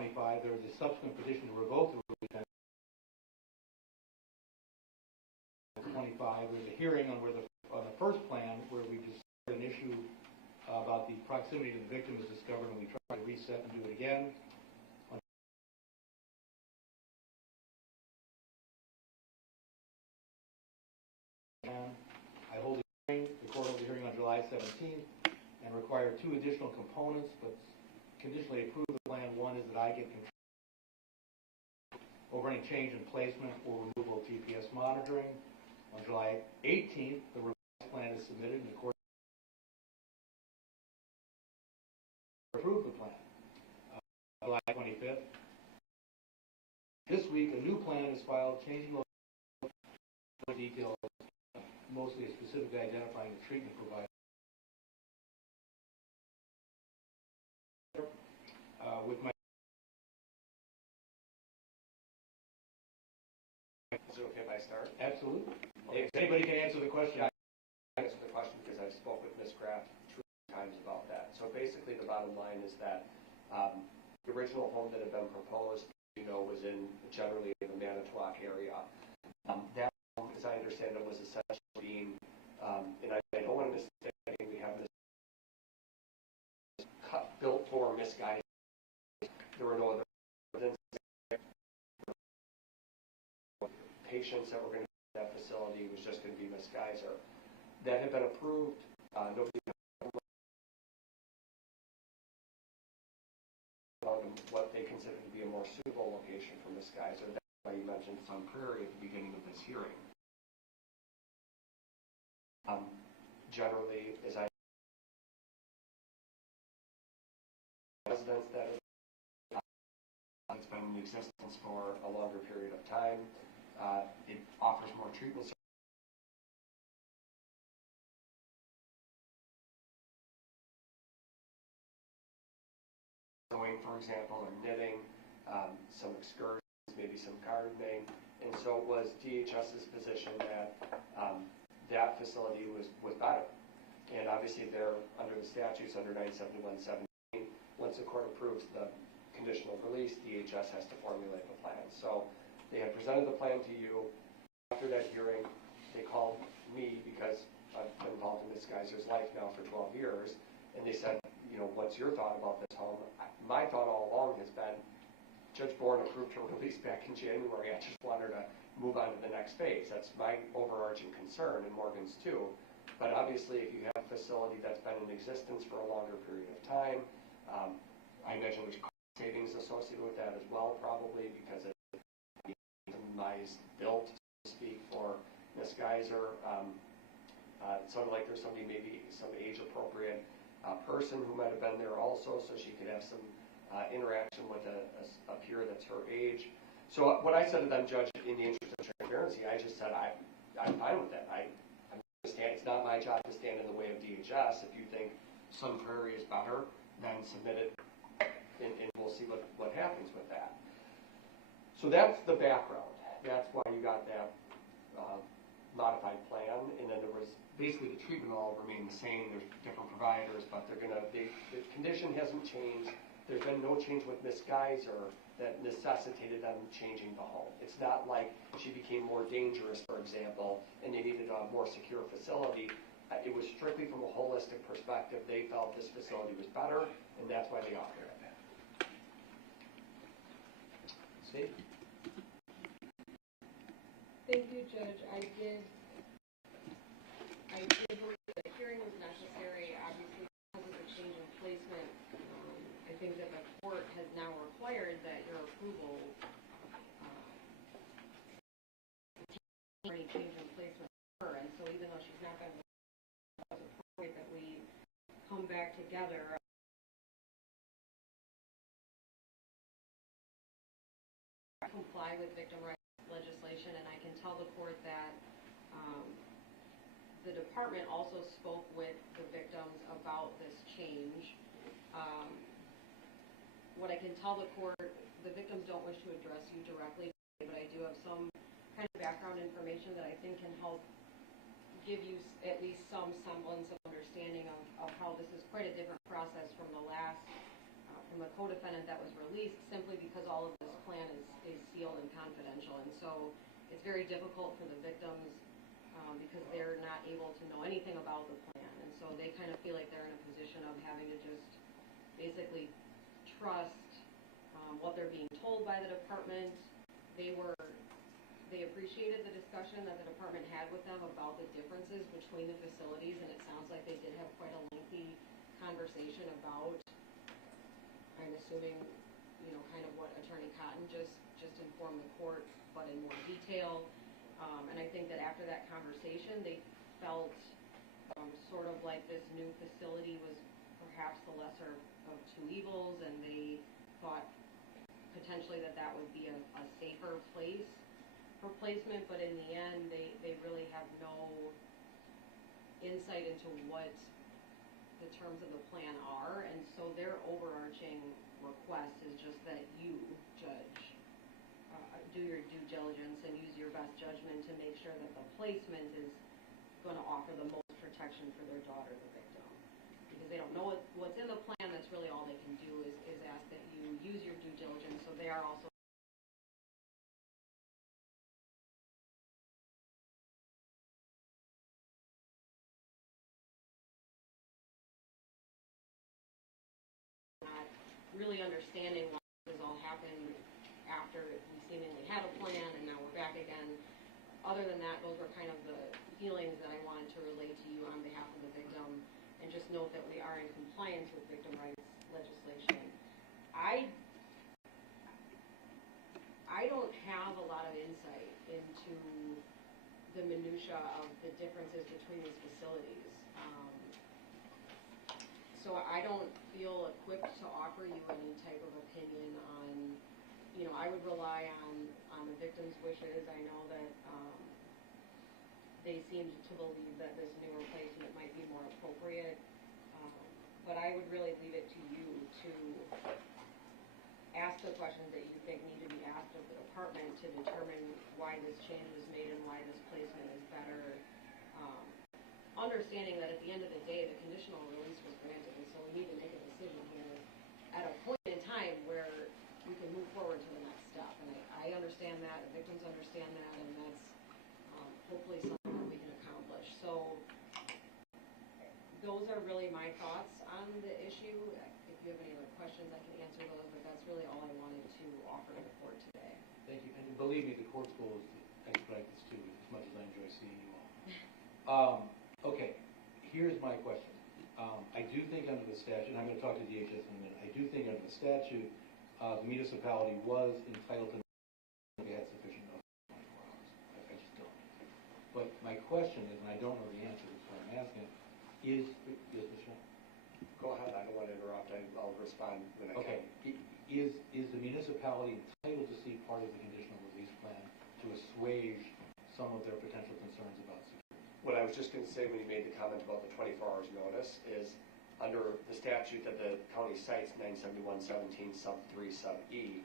25, there was a subsequent petition to revoke the release pending. 25, there was a hearing on the first plan where we just had an issue about the proximity to the victim was discovered, and we tried to reset and do it again. I hold a hearing. The court holds a hearing on July 17th and require 2 additional components, but conditionally approve the plan. One is that I get control over any change in placement or removal of GPS monitoring. On July 18th, the revised plan is submitted, and the court approved the plan. July 25th. This week, a new plan is filed, changing the details, mostly specifically identifying the treatment provider. With my Is it okay if I start? Absolutely. Okay. If anybody can answer the question. Yeah, I answer the question because I've spoke with Ms. Kraft 2 times about that. So basically the bottom line is that the original home that had been proposed, was in generally in the Manitowoc area. That home, as I understand it, was essentially being, and I don't want to mistake, we have this built for misguided. There were no other patients that were going to be in that facility. It was just going to be Ms. Geyser. That had been approved. Nobody found what they considered to be a more suitable location for Ms. Geyser. That's why you mentioned Sun Prairie at the beginning of this hearing. Generally, as I residents that it's been in existence for a longer period of time. It offers more treatment services. Sewing, for example, or knitting, some excursions, maybe some gardening. And so it was DHS's position that that facility was better. And obviously they're under the statutes under 971-17. Once the court approves the conditional release, DHS has to formulate the plan. So they had presented the plan to you. After that hearing, they called me because I've been involved in this Geyser's life now for 12 years. And they said, what's your thought about this home? My thought all along has been, Judge Bourne approved her release back in January. I just want her to move on to the next phase. That's my overarching concern, and Morgan's too. But obviously, if you have a facility that's been in existence for a longer period of time, I imagine there's cost savings associated with that as well, probably, because it's optimized, built, so to speak, for Ms. Geyser. It sounded like there's somebody, maybe some age-appropriate person who might have been there also, so she could have some interaction with a peer that's her age. So what I said to them, Judge, in the interest of transparency, I just said I'm fine with that. It's not my job to stand in the way of DHS. If you think Sun Prairie is better, then submit it, and we'll see what happens with that. So that's the background. That's why you got that modified plan, and then there was basically the treatment all remained the same. There's different providers, but the condition hasn't changed. There's been no change with Ms. Geyser that necessitated them changing the home. It's not like she became more dangerous, for example, and they needed a more secure facility. It was strictly from a holistic perspective. They felt this facility was better, and that's why they offered it. Steve? Thank you, Judge. I did believe that the hearing was necessary, obviously, because of the change in placement. I think that the court has now required that your approval for any change in placement occur, and so even though she's not been, it's appropriate that we come back together. Comply with victim rights legislation, and I can tell the court that the department also spoke with the victims about this change. What I can tell the court, the victims don't wish to address you directly, but I do have some kind of background information that I think can help give you at least some semblance of understanding of how this is quite a different process from the last, from the co-defendant that was released, simply all of this plan is sealed and confidential, and so it's very difficult for the victims because they're not able to know anything about the plan, and so they kind of feel like they're in a position of having to just basically trust what they're being told by the department. They appreciated the discussion that the department had with them about the differences between the facilities, and it sounds like they did have quite a lengthy conversation about, I'm assuming, kind of what Attorney Cotton just informed the court, but in more detail. And I think that after that conversation, they felt sort of like this new facility was perhaps the lesser of two evils, and they thought potentially that would be a safer place for placement, but in the end, they really have no insight into what the terms of the plan are, and so their overarching request is just that you, judge, do your due diligence and use your best judgment to make sure that the placement is going to offer the most protection for their daughter, the victim. Because they don't know what's in the plan, that's really all they can do is ask that you use your due diligence, so they are also not really understanding why this all happened after we seemingly had a plan and now we're back again. Other than that, those were kind of the feelings that I wanted to relay to you on behalf of the victim, and just note that we are in compliance with victim rights legislation. I don't have a lot of insight into the minutia of the differences between these facilities. So I don't feel equipped to offer you any type of opinion on, I would rely on the victim's wishes. I know that they seemed to believe that this new replacement might be more appropriate, but I would really leave it to you to ask the questions that you think need to be asked of the department to determine why this change was made and why this placement is better. Understanding that at the end of the day, the conditional release was granted, and so we need to make a decision here at a point in time where we can move forward to the next step. And I understand that, the victims understand that, and that's hopefully something that we can accomplish. So those are really my thoughts on the issue. If you have any other questions, I can answer those, but that's really all I wanted to offer to the court today. Thank you, and believe me, the court's goal is to expedite this too, as much as I enjoy seeing you all. Okay, here's my question. I do think under the statute, and I'm going to talk to DHS in a minute, I do think under the statute, the municipality was entitled to know if they had sufficient notice for 24 hours. I just don't. But my question is, and I don't know the answer, that's why I'm asking, yes, Mr. Go ahead, I don't want to interrupt, I'll respond when I can. Okay, is the municipality entitled to see part of the conditional release plan to assuage some of their potential concerns about security? What I was just going to say when you made the comment about the 24 hours notice is under the statute that the county cites, 971-17 sub 3 sub E,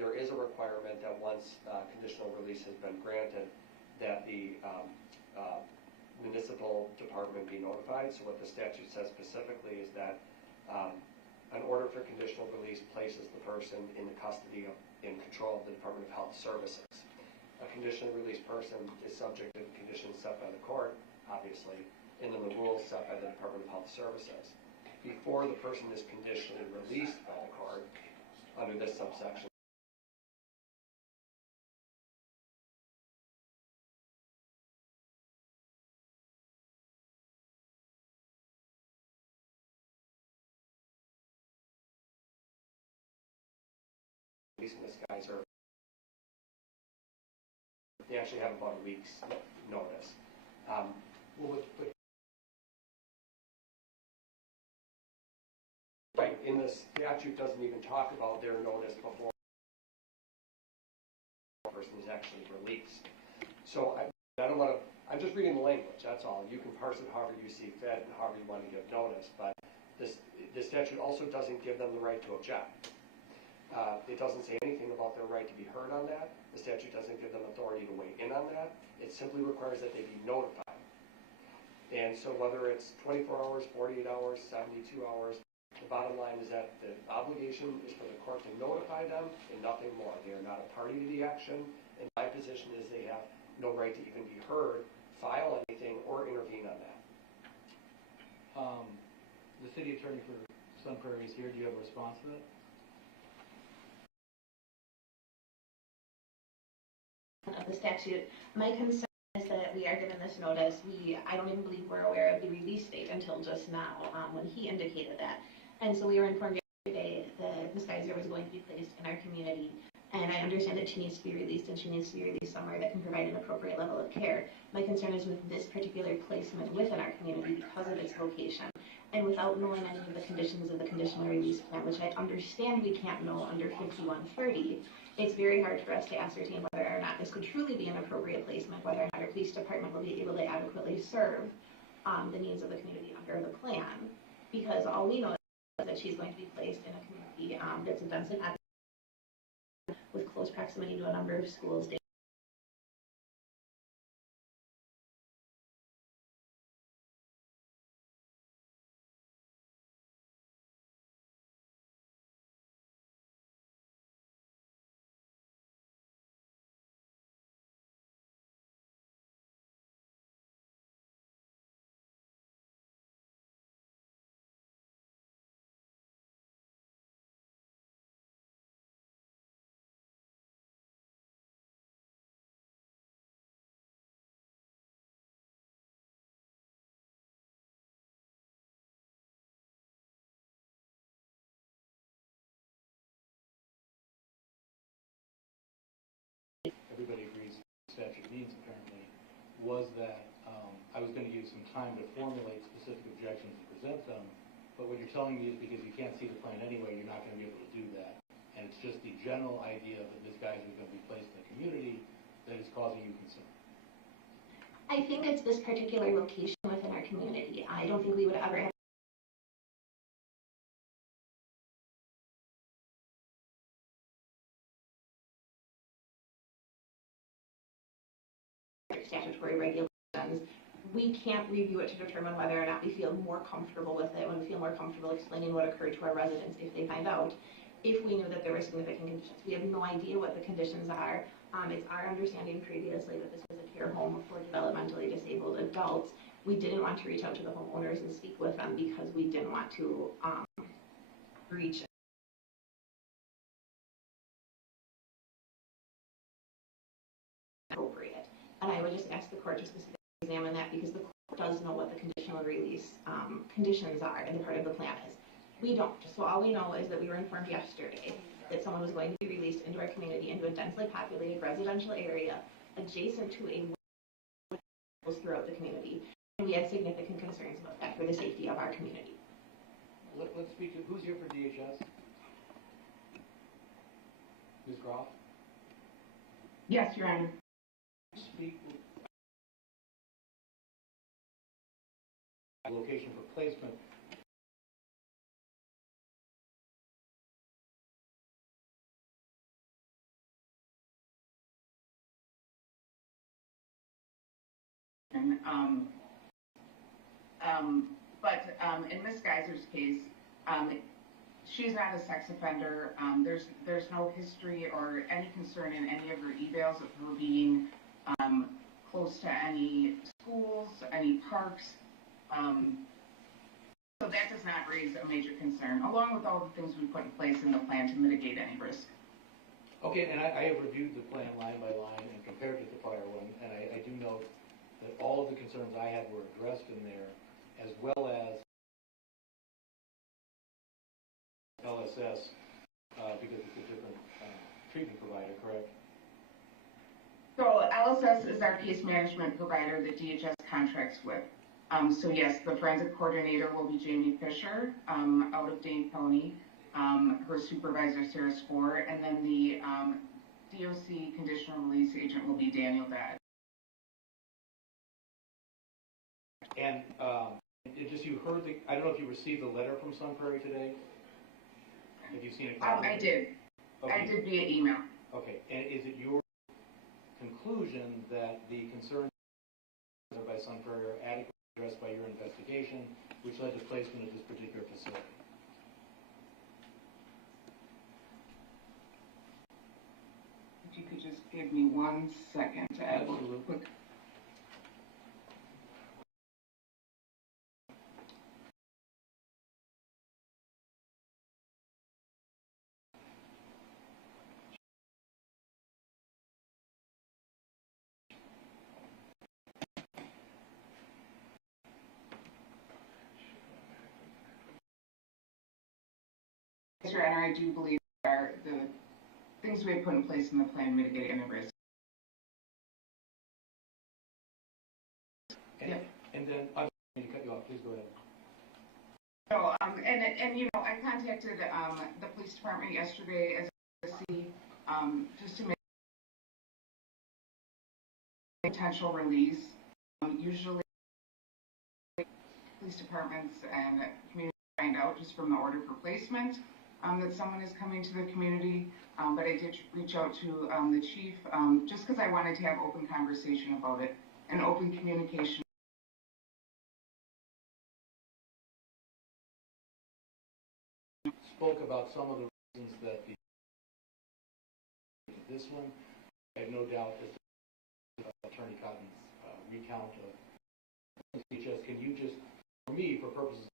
there is a requirement that once conditional release has been granted that the municipal department be notified. So what the statute says specifically is that an order for conditional release places the person in the custody of, in control of the Department of Health Services. A conditionally released person is subject to the conditions set by the court, obviously, and then the rules set by the Department of Health Services. Before the person is conditionally released by the court, under this subsection, releasing this Geyser, they actually have about a week's notice. Right, in the statute doesn't even talk about their notice before the person is actually released. So I don't want to, I'm just reading the language, that's all. You can parse it however you see fit and however you want to give notice, but this statute also doesn't give them the right to object. It doesn't say anything about their right to be heard on that. The statute doesn't give them authority to weigh in on that. It simply requires that they be notified. And so whether it's 24 hours, 48 hours, 72 hours, The bottom line is that the obligation is for the court to notify them and nothing more. They are not a party to the action, and my position is they have no right to even be heard, file anything, or intervene on that. The city attorney for Sun Prairie is here. Do you have a response to that? Of the statute. My concern is that we are given this notice. I don't even believe we're aware of the release date until just now, when he indicated that. And so we were informed yesterday that Ms. Geyser was going to be placed in our community. And I understand that she needs to be released, and she needs to be released somewhere that can provide an appropriate level of care. My concern is with this particular placement within our community because of its location, and without knowing any of the conditions of the conditional release plan, which I understand we can't know under 5130, it's very hard for us to ascertain whether or not this could truly be an appropriate placement, whether or not our police department will be able to adequately serve the needs of the community under the plan, because all we know is that she's going to be placed in a community that's a densely populated with close proximity to a number of schools. Everybody agrees the statute means, apparently, was that I was going to use some time to formulate specific objections and present them, but what you're telling me is because you can't see the plan anyway, you're not going to be able to do that. And it's just the general idea that Ms. Geyser is going to be placed in the community that is causing you concern. I think it's this particular location within our community. I don't think we would ever have statutory regulations. We can't review it to determine whether or not we feel more comfortable with it, when we feel more comfortable explaining what occurred to our residents if they find out. If we knew that there were significant conditions, we have no idea what the conditions are. It's our understanding previously that this was a care home for developmentally disabled adults. We didn't want to reach out to the homeowners and speak with them because we didn't want to breach appropriate. And I would just ask the court to specifically examine that, because the court does know what the conditional release conditions are and the part of the plan is. We don't. So all we know is that we were informed yesterday that someone was going to be released into our community, into a densely populated residential area adjacent to a throughout the community. And we had significant concerns about that for the safety of our community. Let's speak. Who's here for DHS? Ms. Groff? Yes, Your Honor. Speak. Location for placement. In Ms. Geyser's case, she's not a sex offender. There's no history or any concern in any of her evals of her being close to any schools, any parks. So that does not raise a major concern, along with all the things we put in place in the plan to mitigate any risk. Okay, and I have reviewed the plan line by line and compared it to the prior one, and I do note that all of the concerns I had were addressed in there, as well as LSS, because it's a different treatment provider, correct? So LSS is our case management provider that DHS contracts with. So yes, the forensic coordinator will be Jamie Fisher out of Dane County. Her supervisor, Sarah Score, and then the DOC conditional release agent will be Daniel Dad. And you heard I don't know if you received the letter from Sun Prairie today? Have you seen it? I did. Okay. I did via email. Okay, and is it your conclusion that the concerns by Sun Prairie are adequately addressed by your investigation, which led to placement at this particular facility? If you could just give me 1 second to add a Absolutely. quick. Your Honor, I do believe the things we have put in place in the plan mitigate any risk. And then, I didn't mean to cut you off, please go ahead. So, and you know, I contacted the police department yesterday as a see, just to make potential release. Usually, police departments and community find out just from the order for placement that someone is coming to the community. But I did reach out to the chief just because I wanted to have open conversation about it and open communication. Spoke about some of the reasons that this one, I have no doubt that Attorney Cotton's recount of just, can you just, for me, for purposes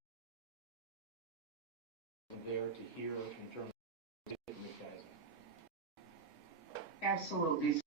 there to hear in terms of Ms. Geyser? Absolutely.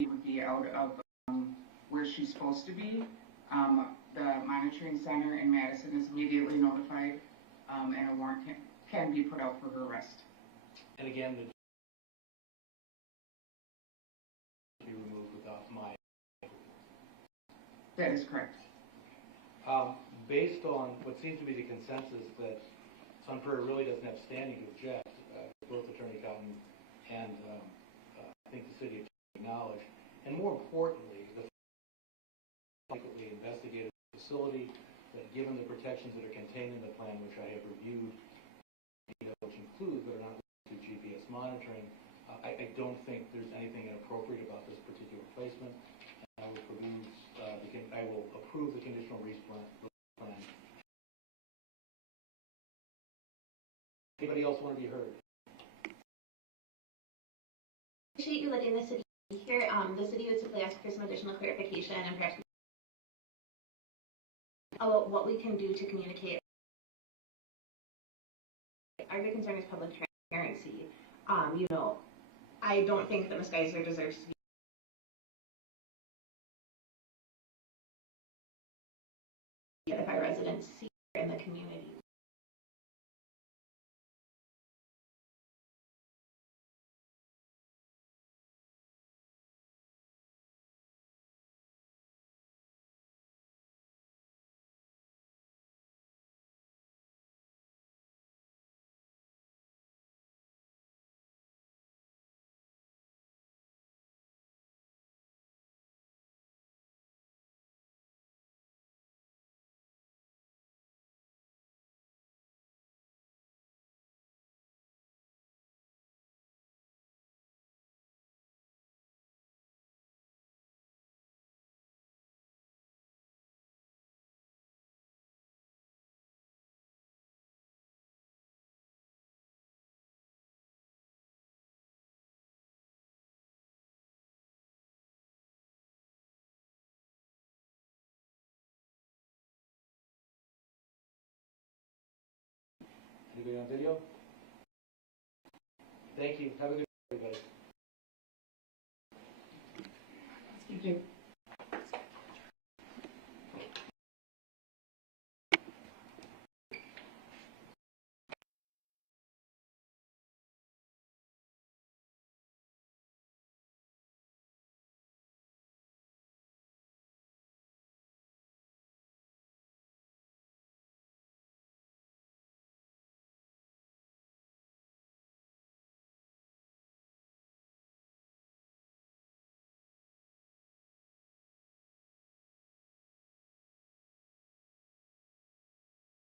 Would be out of where she's supposed to be. The monitoring center in Madison is immediately notified, and a warrant can be put out for her arrest. And again, the be removed without my. That is correct. Based on what seems to be the consensus that Sun Prairie really doesn't have standing to object, both Attorney Cotton and I think the city acknowledge, and more importantly, the adequately investigated facility that, given the protections that are contained in the plan, which I have reviewed, which include but are not limited to GPS monitoring, I don't think there's anything inappropriate about this particular placement. And I will approve the conditional release plan. Anybody else want to be heard? Appreciate you letting the city hear. The city would simply ask for some additional clarification and perhaps about what we can do to communicate. Our big concern is public transparency. You know, I don't think that Ms. Geyser deserves to be if our residents see her in the community. Anybody on video? Thank you. Have a good day, everybody. You do.